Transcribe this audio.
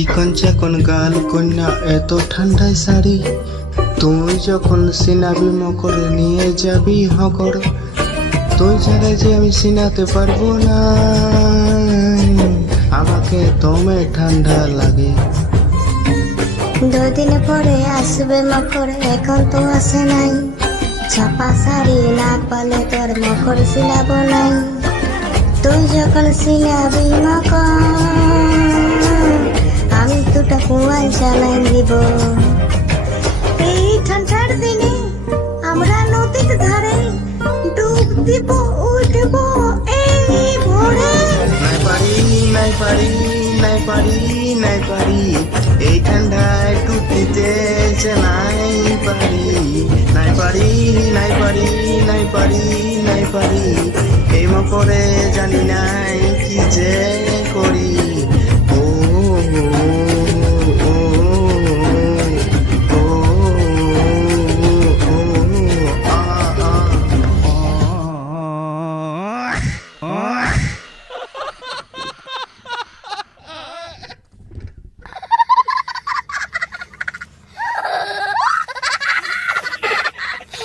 চিকন চাকন গাল কন্যা এত ঠান্ডায় শাড়ি, তুই যখন সিনাবি মকরে নিয়ে যাবি হকর, তুই ছাড়া যে আমি সিনাতে পারবো না, আমাকে দমে ঠান্ডা লাগে। 2 দিন পরে আসবে মকর, এখন তো আসে নাই। ছাপা শাড়ি না পালে তোর মকর সিলাবো নাই। তুই যখন সিলাবি মকর, আমি দুটা কুয়াল চালাই দিব। এই ঠান্ডার দিনে আমরা নদীর ধারে ডুব দিব, উঠব এই ভোরে। নাই পারি নাই পারি নাই পারি নাই পারি, এই ঠান্ডায় ডুব দিতে যে নাই পারি। নাই পারি নাই পারি নাই পারি নাই পারি, এই মকরে জানি নাই কি যে করি।